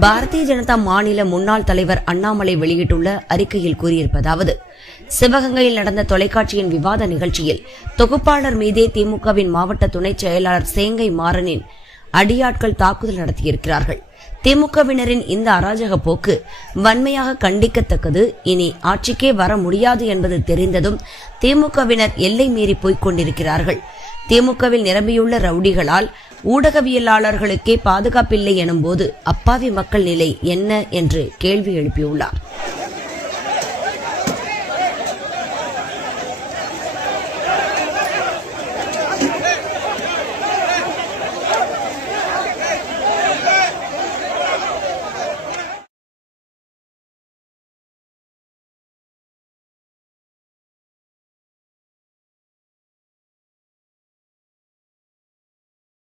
பாரதிய ஜனதா மாநில முன்னாள் தலைவர் அண்ணாமலை வெளியிட்டுள்ள அறிக்கையில் கூறியிருப்பதாவது, சிவகங்கையில் நடந்த தொலைக்காட்சியின் விவாத நிகழ்ச்சியில் தொகுப்பாளர் மீதே திமுகவின் மாவட்ட துணை செயலாளர் சேங்கை மாறனின் அடியாட்கள் தாக்குதல் நடத்தியிருக்கிறார்கள். திமுகவினரின் இந்த அராஜக போக்கு வன்மையாக கண்டிக்கத்தக்கது. இனி ஆட்சிக்கே வர முடியாது என்பது தெரிந்ததும் திமுகவினர் எல்லை மீறி போய்க் கொண்டிருக்கிறார்கள். திமுகவில் நிரம்பியுள்ள ரவுடிகளால் ஊடகவியலாளர்களுக்கே பாதுகாப்பில்லை எனும் போது அப்பாவி மக்கள் நிலை என்ன என்று கேள்வி எழுப்பியுள்ளார்.